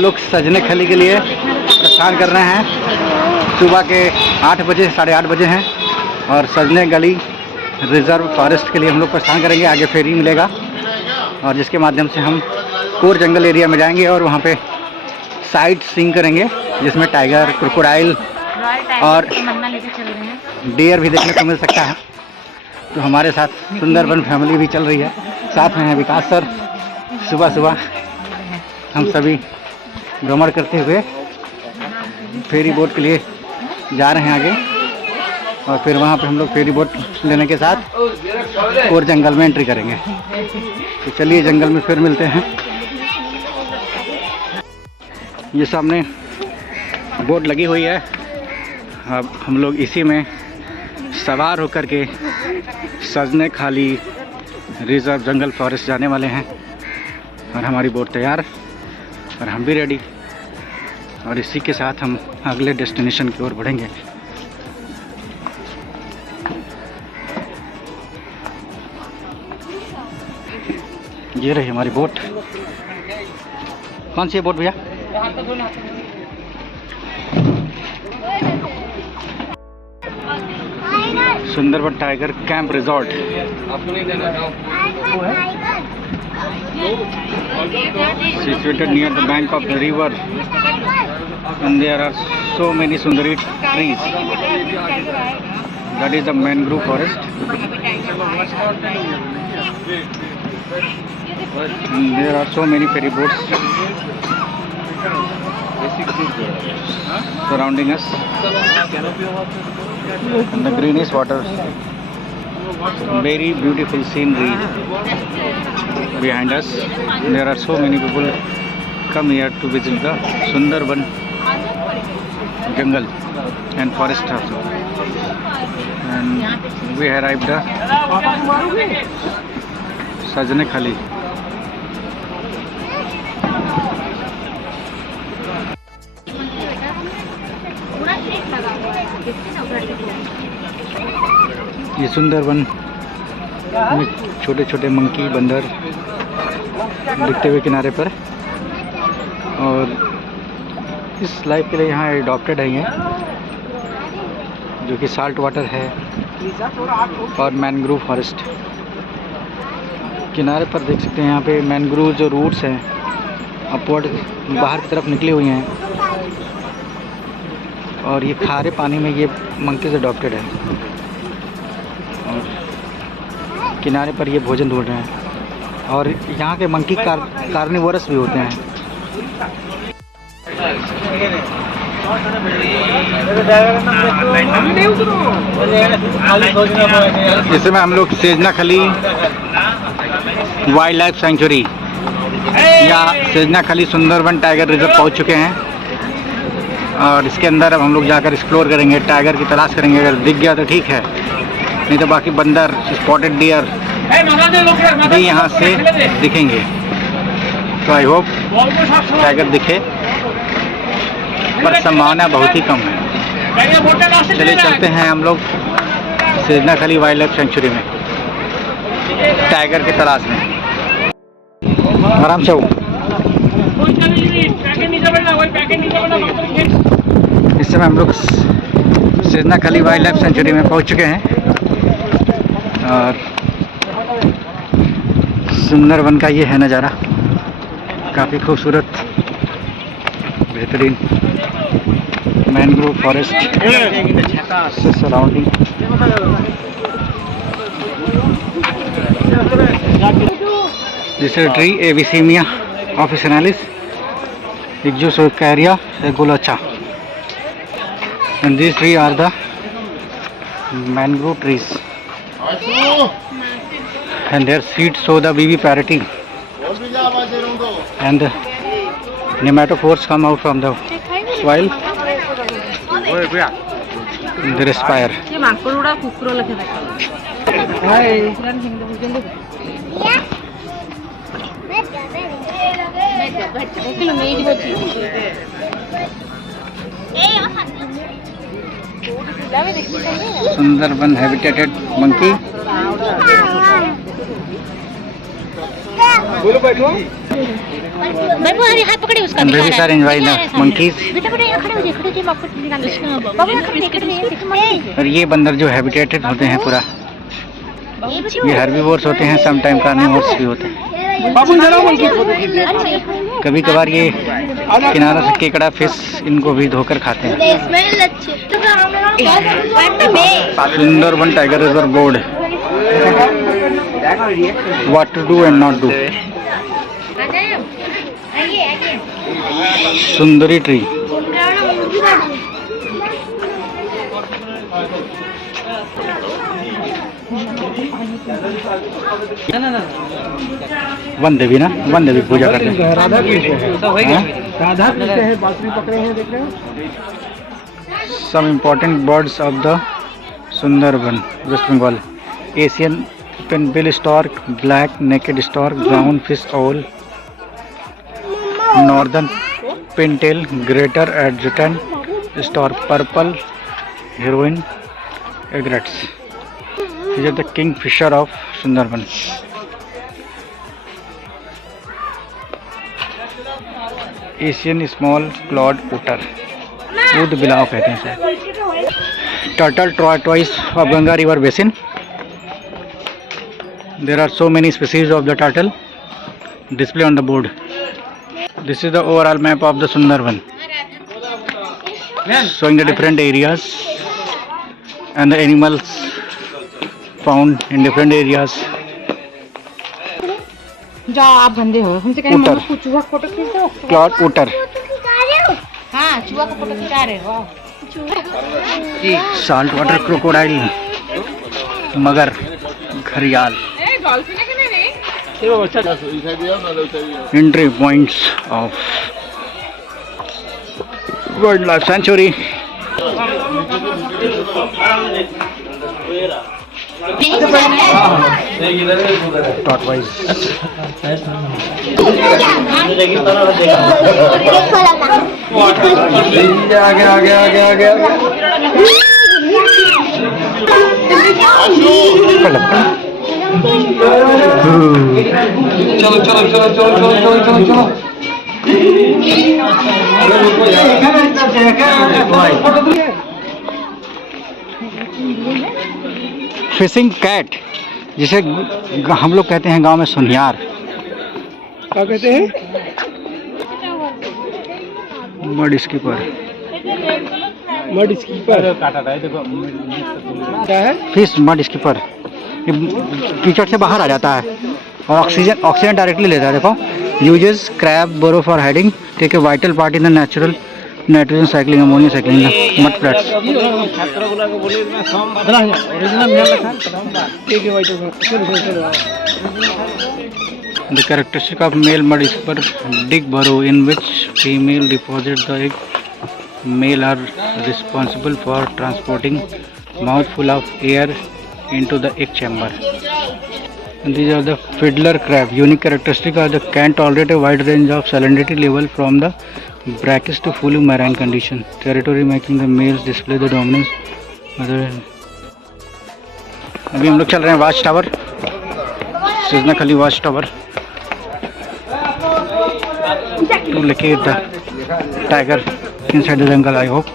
लोग सजने खली के लिए प्रस्थान कर रहे हैं। सुबह के 8 बजे 8:30 बजे हैं और सजने गली रिजर्व फॉरेस्ट के लिए हम लोग प्रस्थान करेंगे। आगे फेरी मिलेगा और जिसके माध्यम से हम कोर जंगल एरिया में जाएंगे और वहाँ पे साइट सीइंग करेंगे, जिसमें टाइगर, क्रोकोडाइल और डियर भी देखने को मिल सकता है। तो हमारे साथ सुंदरबन फैमिली भी चल रही है, साथ में है विकास सर। सुबह सुबह हम सभी भ्रमण करते हुए फेरी बोट के लिए जा रहे हैं आगे, और फिर वहाँ पे हम लोग फेरी बोट लेने के साथ कोर जंगल में एंट्री करेंगे। तो चलिए जंगल में फिर मिलते हैं। ये सामने बोट लगी हुई है, अब हम लोग इसी में सवार होकर के सजने खाली रिजर्व जंगल फॉरेस्ट जाने वाले हैं। और हमारी बोट तैयार और हम भी रेडी, और इसी के साथ हम अगले डेस्टिनेशन की ओर बढ़ेंगे। ये रही हमारी बोट। कौन सी है बोट भैया? Sundarban tiger camp resort. Situated near the bank of the river, and there are so many sundari trees. That is the mangrove forest. And there are so many ferry boats surrounding us, and the greenish water, very beautiful scenery behind us. There are so many people come here to visit the Sundarban jungle and forest also. And we arrived at सजने खाली। ये सुंदरबन में छोटे छोटे monkey, बंदर दिखते हुए किनारे पर, और इस लाइफ के लिए यहाँ एडॉप्टेड है ये, जो कि साल्ट वाटर है और मैनग्रोव फॉरेस्ट। किनारे पर देख सकते हैं यहाँ पे मैनग्रोव जो रूट्स हैं अपवर्ड बाहर की तरफ निकली हुई हैं, और ये खारे पानी में ये मंकीज अडॉप्टेड है, और किनारे पर ये भोजन ढूंढ रहे हैं। और यहाँ के मंकी कार्निवोरस भी होते हैं। इस समय हम लोग सेजना खली वाइल्ड लाइफ सेंचुरी या सेजना खली सुंदरबन टाइगर रिजर्व पहुंच चुके हैं, और इसके अंदर अब हम लोग जाकर एक्सप्लोर करेंगे, टाइगर की तलाश करेंगे। अगर दिख गया तो ठीक है, नहीं तो बाकी बंदर, स्पॉटेड डियर भी यहाँ से दिखेंगे। तो आई होप टाइगर दिखे, पर संभावना बहुत ही कम है। चलिए चलते हैं हम लोग सेजना खली वाइल्ड लाइफ सेंचुरी में टाइगर की तलाश में। आराम से हो। इस समय हम लोग सेजना खली वाइल्ड लाइफ सेंचुरी में पहुंच चुके हैं, और सुंदरबन का ये है नज़ारा, काफ़ी खूबसूरत, बेहतरीन मैनग्रोव फॉरेस्ट से surrounding. This is tree Avicennia officinalis Excoecaria agallocha, and these three are the mangrove trees, and their seeds show the viviparity, and the nematophores come out from the soil, they respire. Sundarban habitated monkey. बाबू अरे हाथ पकड़े उसका And babies are enjoying the monkeys. बेटा बेटा यहाँ खड़े हो जाए मैं आपको निकाल दूँ बाबू यहाँ खड़े और ये बंदर जो हैबिटेटेड होते हैं पूरा, ये हर्बीवोर्स होते हैं, सम टाइम कार्निवोर्स भी होते हैं। कभी कभार ये किनारा से केकड़ा फिश इनको भी धोकर खाते हैं। Sundarban tiger reserve board, what to do and not do. सुंदरी ट्री, वन देवी ना, वन देवी पूजा करते हैं। राधा कृष्ण है, बांसुरी पकड़े हैं, देख रहे हो। Some important birds of the Sundarban West Bengal: Asian openbill stork, black necked stork, brown fish owl, northern pintail, greater adjutant stork, purple heron egrets. These are the kingfisher of Sundarban. Asian small clawed otter, ऊद बिलाव कहते हैं sir. Turtle tortoise of Ganga River Basin. There are so many species of the turtle. Display on the board. This is the overall map of the Sundarban, showing the different areas and the animals found in different areas. जाओ आप गंदे हो, हमसे कहीं मम्मा को चूहा photo खींच दो। क्लॉड ओटर, हाँ चूहा का फोटो खिंचा रहे हो। साल्ट वाटर क्रोकोडाइल, मगर, घड़ियाल। Entry points of wild life sanctuary. Tortoise, आगे आगे आगे आगे चलो चलो चलो चलो चलो चलो चलो चलो। फिशिंग कैट, जिसे हम लोग कहते हैं गांव में सुनियार। क्या कहते हैं? मड स्कीपर, मड स्कीपर क्या है? फिश मड स्कीपर, कीचड़ से बाहर आ जाता है और ऑक्सीजन डायरेक्टली लेता है। देखो, uses crab burrow for hiding, take a vital part in the natural nitrogen cycling, ammonia cycling, mud flats. The characteristic of male mud skipper: dig burrow in which female deposit the egg. Male are responsible for transporting mouthful of air into the egg chamber. And these are the fiddler crab. Unique characteristic are the can tolerate a wide range of salinity level from the brackish to fully marine condition. Territory making the males display the dominance. अभी हम लोग चल रहे हैं watch tower, सिजना खली watch tower, to locate the tiger inside the jungle. I hope.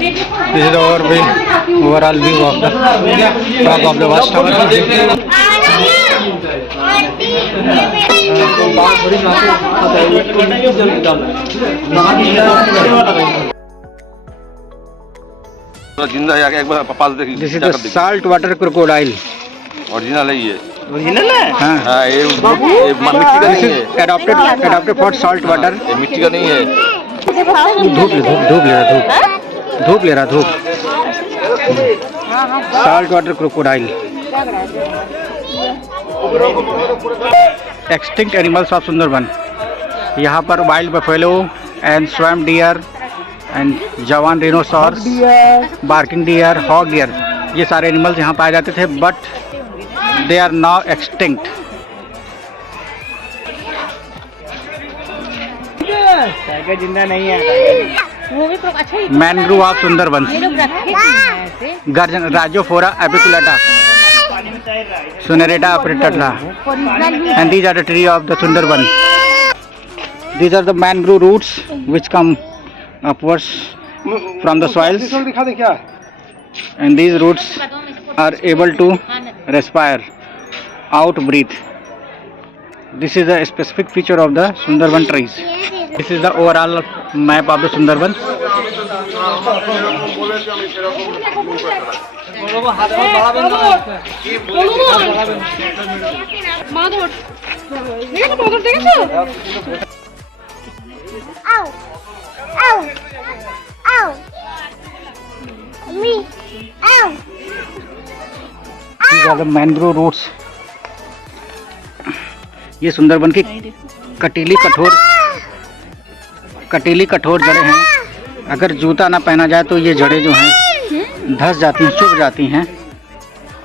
This is the overall view of the top of the watchtower. This is the salt water crocodile. Original है ये। Original है? हाँ, ये मिट्टी का नहीं है। Adapted for salt water. ये मिट्टी का नहीं है। धूप ले रहा धूप। Salt water crocodile. Extinct animals of Sundarban. यहाँ पर wild buffalo and swamp deer and जवान rhinoceros, barking deer, hog deer, ये सारे एनिमल्स यहाँ पाए जाते थे, but they are now extinct. Tiger जिंदा नहीं है। वो भी अच्छा ही मैनग्रोव ऑफ सुंदरबन, ये लोग रखे हैं ऐसे गर्जन राजोफोरा एपिकुलेटा, सुनेरेटा अप्रेटला, and these are the tree of the Sundarban. These are the mangrove roots which come upwards from the soils, and these roots are able to respire, out breathe. This is a specific feature of the Sundarban trees. This is the overall map of the Sundarban. These are the mangrove roots. ये सुंदरबन की कटीली कठोर जड़ें हैं। अगर जूता ना पहना जाए तो ये जड़ें जो हैं धंस जाती हैं, चुभ जाती हैं,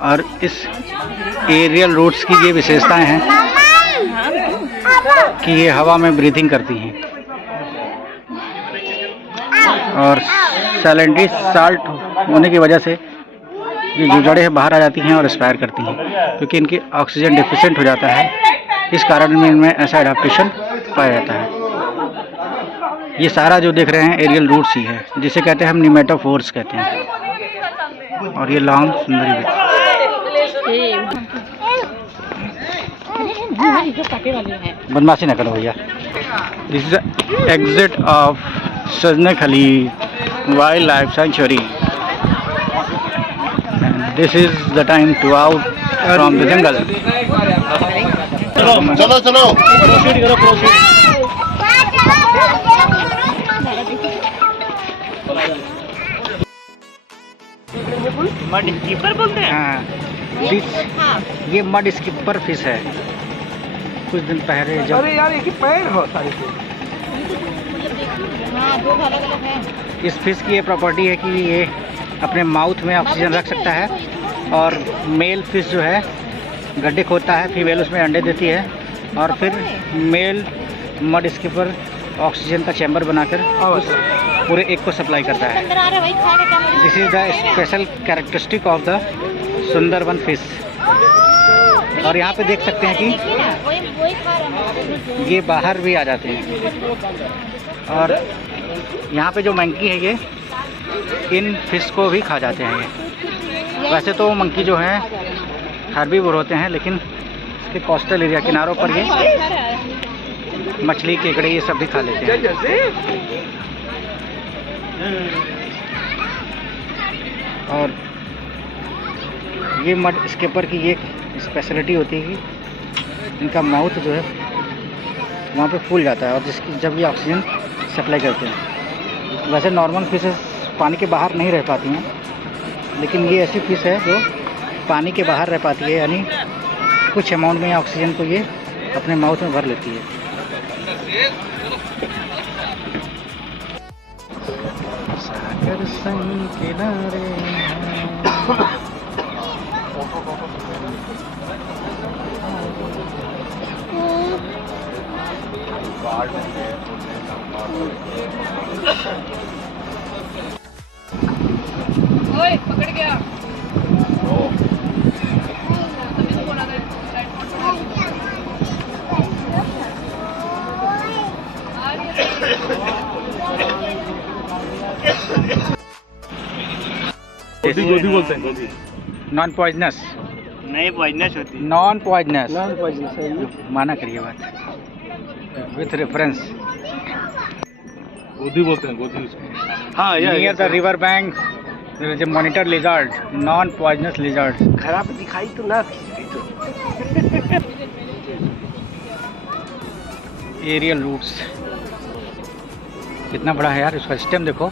और इस एरियल रूट्स की ये विशेषताएं हैं कि ये हवा में ब्रीथिंग करती हैं और सैलेंडरी साल्ट होने की वजह से ये जो जड़ें हैं बाहर आ जाती हैं और एक्सपायर करती हैं, क्योंकि इनकी ऑक्सीजन डिफिशिएंट हो जाता है। इस कारण में इनमें ऐसा एडाप्टेशन पाया जाता है। ये सारा जो देख रहे हैं एरियल रूट्स ही है, जिसे कहते हैं हम निमेटोफोर्स कहते हैं। और ये लॉन्ग सुंदरी बदमाशी ना करो भैया। This is exit of Sajnekhali wild life sanctuary. This is the time to out from the jungle. चलो चलो मड स्कीपर बोलते हैं। हाँ, ये मड स्कीपर फिश है। कुछ दिन पहले जब अरे यार ये पैर हो सारे हाँ, दो अलग-अलग हैं। इस फिश की ये प्रॉपर्टी है कि ये अपने माउथ में ऑक्सीजन रख सकता है, और मेल फिश जो है गड्ढे खोदता है, फीमेल उसमें अंडे देती है, और फिर मेल मड स्कीपर ऑक्सीजन का चैम्बर बनाकर उस पूरे एक को सप्लाई करता है। This is the special characteristic of the Sundarban fish. और यहाँ पे देख सकते हैं कि ये बाहर भी आ जाते हैं, और यहाँ पे जो मंकी है ये इन फिश को भी खा जाते हैं। ये वैसे तो मंकी जो है हर्बीवोर होते हैं, लेकिन इसके कोस्टल एरिया किनारों पर ये मछली, केकड़े ये सब भी खा लेते हैं। और ये मड स्कीपर की ये स्पेशलिटी होती है कि इनका माउथ जो है वहाँ पे फूल जाता है, और जिसकी जब ये ऑक्सीजन सप्लाई करते हैं। वैसे नॉर्मल फिशेस पानी के बाहर नहीं रह पाती हैं, लेकिन ये ऐसी फिश है जो पानी के बाहर रह पाती है, यानी कुछ अमाउंट में ऑक्सीजन को ये अपने माउथ में भर लेती है। सागर संग किनारे ओए पकड़ गया। गोदी बोलते हैं गोदी। नॉन पॉइजनस, नहीं पॉइजनस होती। नॉन पॉइजनस नॉन पॉइजनस माना करिए बात विथ रेफरेंस। गोदी बोलते हैं गोदी। हाँ, near the river bank there is a monitor lizard, non poisonous lizard. खराब दिखाई तो ना एरियल रूट्स कितना बड़ा है यार, उसका स्टेम देखो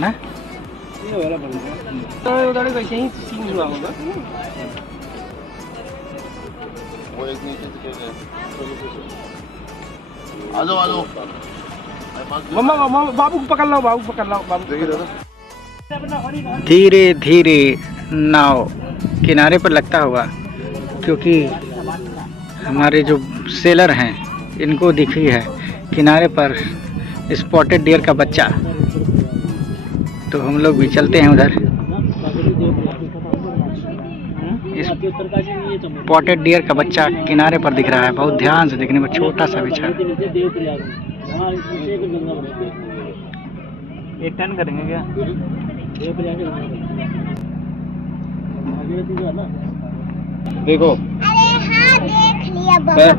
ना। ये वाला बंदा उधर वैसे ही सीन हुआ होगा। वो एक नीचे से गए। आ जाओ मम्मा मम्मा बाबू को पकड़ लो, बाबू को पकड़ लो, बाबू देखिए दादा। धीरे धीरे नाव किनारे पर लगता हुआ, क्योंकि हमारे जो सेलर हैं इनको दिखी है किनारे पर स्पॉटेड डियर का बच्चा। तो हम लोग भी चलते हैं उधर। स्पॉटेड डियर का बच्चा किनारे पर दिख रहा है, बहुत ध्यान से देखने में छोटा सा बिछा। एक टर्न करेंगे क्या? देखो देख लिया बहुत।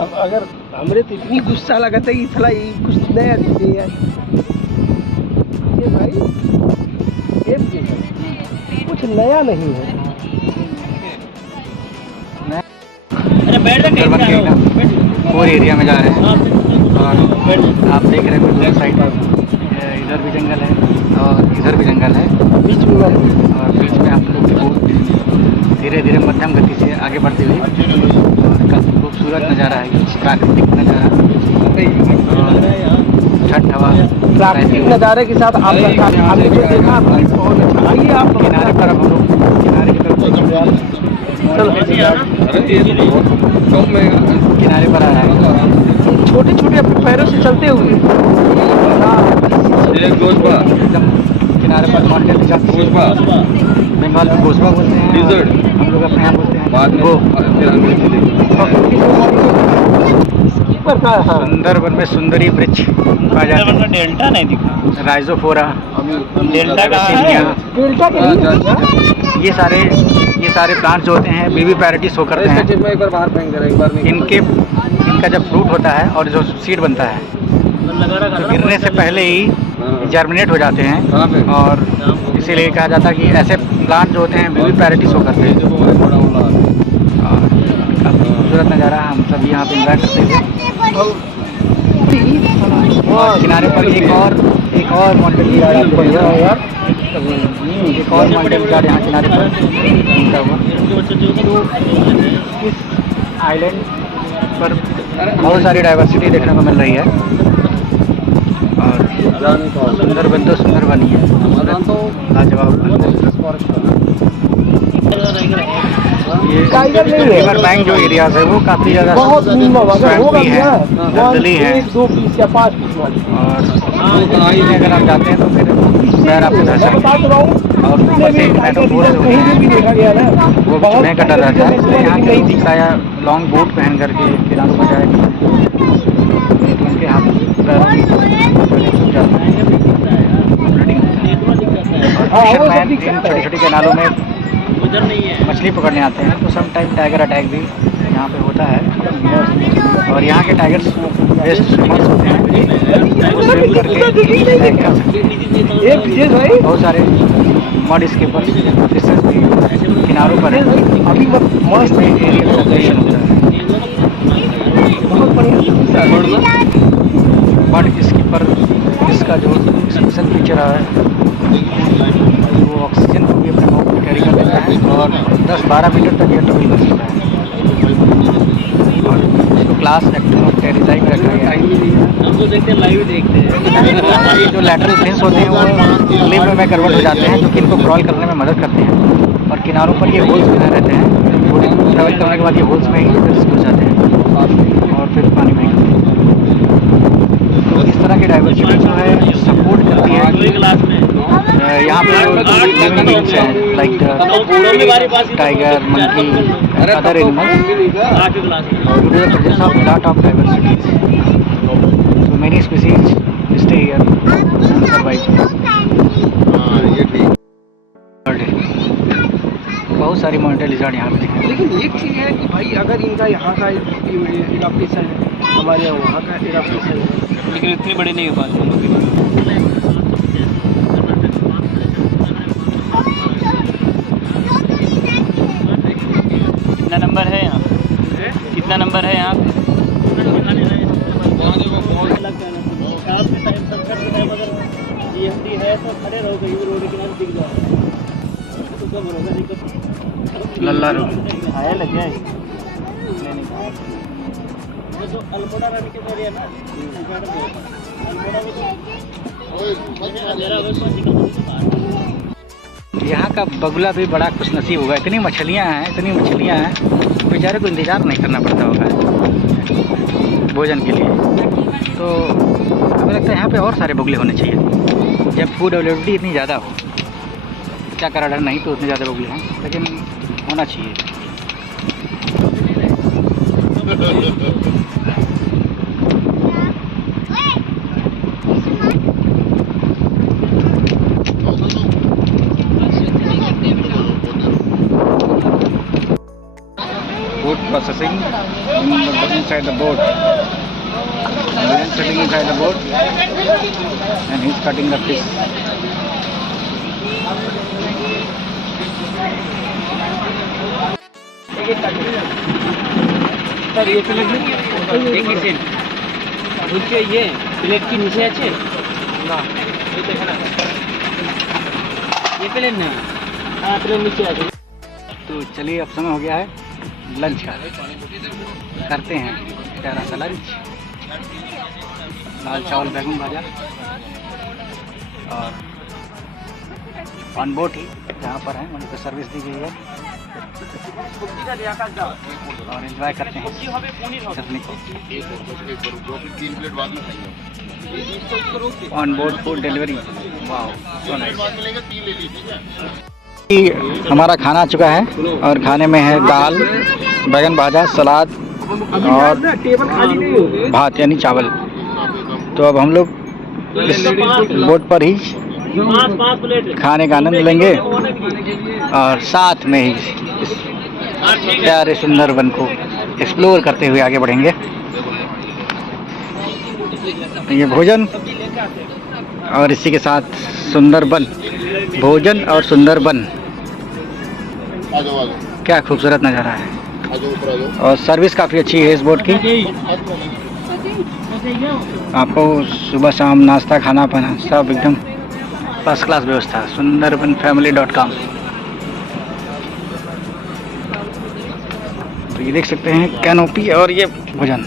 अब अगर हमरे तो इतनी गुस्सा लगा था कि थोड़ा ये कुछ नया दीजिए यार। ये भाई ये कुछ नया नहीं है। और एरिया में जा रहे हैं और आप देख रहे हैं दूसरी साइड इधर भी जंगल है और इधर भी जंगल है बीच में और बीच में हम लोग की बोट धीरे धीरे मध्यम गति से आगे बढ़ती हुई काफ़ी खूबसूरत नज़ारा है, प्राकृतिक नज़ारा और ठंड हवा प्राकृतिक नज़ारे के साथ आपने जो देखा बहुत अच्छा। आइए आप किनारे पर हम लोग किनारे की तरफ किनारे पर आ रहा है। छोटे छोटे अपने पैरों से चलते हुए एकदम किनारे पर माउंटेन के साथ बंगाल में गोसबा बोलते हैं, हम लोग अपने यहाँ बोलते हैं सुंदरबन में सुंदरी वृक्ष पाया जाता है। डेल्टा नहीं दिखा, राइजोफोरा, डेल्टा का ये सारे प्लांट्स जो होते हैं बीवी पैरिटी शो करते हैं। इनका जब फ्रूट होता है और जो सीड बनता है तो गिरने से पहले ही जर्मिनेट हो जाते हैं और इसीलिए कहा जाता है कि ऐसे प्लांट जो होते हैं बीवी पैरिटी शो करते हैं। और काफ़ी खूबसूरत नज़ारा हम सब यहाँ पे एंजॉय करते हैं। और किनारे पर एक और माउंटेन यहाँ किनारे पर मिलता हुआ। इस आइलैंड पर बहुत सारी डाइवर्सिटी देखने को मिल रही है और सुंदरबन तो सुंदरबन ही है, लाजवाब। ये रिवर बैंक जो एरियाज है वो काफ़ी ज़्यादा स्वैम्पी है, दलदली है और नदी में अगर आप जाते हैं तो फिर पैर आपके धंस जाते हैं और ऊपर से मेट्रोपोल जो है वो चुने का डर रहता है। इसलिए यहाँ के लोग प्राय लॉन्ग बोट पहन करके किनारों पर जाए उनके हाथ पैरों में छोटी छोटी कैनालों में मछली पकड़ने आते हैं तो सम टाइम टाइगर अटैक भी यहाँ पे होता है। और यहाँ के टाइगर्स बेस्ट स्विमर्स होते हैं, वो स्विम करके बहुत सारे मड स्केपर फिशेस भी किनारों पर है। अभी मस्त एरिया सेपरेशन होता है। मड स्कीपर इसका जो स्पेशल फीचर है वो ऑक्सीजन को भी अपने माउथ में कैरी कर लेता है और 10-12 मीटर तक ये ट्रेवल कर सकता है। और इसको क्लास एक्टर ऑफ टेरिजाई में रखा गया है। ये जो लैटरल फिन्स होते हैं वो लिव में कन्वर्ट हो जाते हैं जो कि इनको क्रॉल करने में मदद करते हैं और किनारों पर ये होल्स बने रहते हैं। थोड़ी दूर ट्रैवल करने के बाद ये होल्स में ही घुस जाते हैं और फिर पानी में निकलते हैं। तो इस तरह की डाइवर्सिटी जो है सपोर्ट करती है यहाँ पे जो लिविंग बींग्स हैं like tiger, monkey, other animals due to the presence of lot of diversities. So many species stay here and survive. बहुत सारी माउंटेन लिजर्ड यहाँ पे दिखते हैं। लेकिन एक चीज़ है कि भाई अगर इनका यहाँ का इलाकेशन है, हमारे यहाँ वहाँ का इलाकेशन है, लेकिन इतनी बड़ी नहीं हो पाती। कितना नंबर है यहाँ? कितना नंबर है यहाँ? लल्ला रो आया लग गया लेने का। वो जो अल्मोड़ा रानी के एरिया ना, अल्मोड़ा में यहाँ का बगुला भी बड़ा खुश नसीब होगा। इतनी मछलियाँ हैं, बेचारे को इंतज़ार नहीं करना पड़ता होगा भोजन के लिए। तो हमें लगता है यहाँ पे और सारे बगुले होने चाहिए जब फूड अवेलेबिलिटी इतनी ज़्यादा हो। क्या करा डर नहीं तो उतने ज़्यादा बगुले हैं, लेकिन होना चाहिए। Food processing inside the boat. The man sitting inside the boat and he's cutting the fish. Sir ये प्लेट देखिए सेम बुझे ये प्लेट की नीचे আছে না এই দেখেন না ये प्लेट ना हां प्लेट नीचे আছে। तो चलिए अब समय हो गया है लंच का। करते हैं प्यारा सा लंच। दाल चावल बैगन भाजा और ऑन बोट ही जहाँ पर है उनको सर्विस दी गई है और एंजॉय करते हैं चटनी को। 3 प्लेट बाद में खाएंगे। On board food delivery. वाह सो नाइस। 3 ले ली, ठीक है। हमारा खाना आ चुका है और खाने में है दाल बैगन भाजा सलाद और भात यानी चावल। तो अब हम लोग इस बोट पर ही खाने का आनंद लेंगे और साथ में ही इस प्यारे सुंदर वन को एक्सप्लोर करते हुए आगे बढ़ेंगे। ये भोजन और इसी के साथ सुंदरबन, भोजन और सुंदरबन। आ जाओ क्या खूबसूरत नज़ारा है ऊपर आ जाओ। और सर्विस काफ़ी अच्छी है इस बोट की। आपको सुबह शाम नाश्ता खाना पाना सब एकदम फर्स्ट क्लास व्यवस्था। sundarbanfamily.com। तो ये देख सकते हैं कैनोपी और ये भोजन।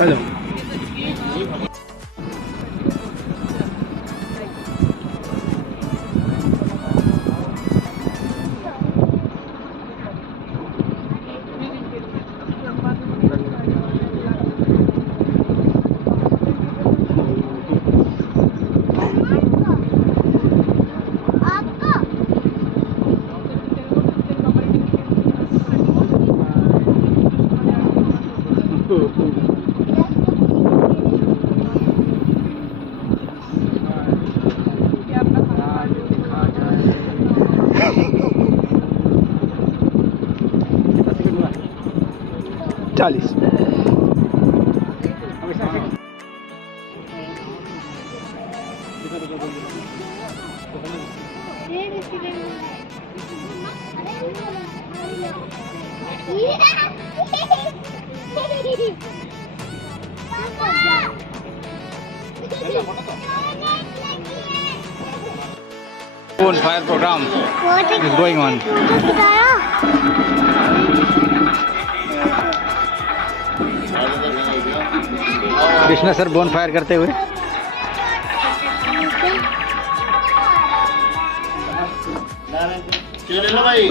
हेलो चालीस। Bonfire program is going on. Krishna sir bonfire करते हुए। ले लो भाई।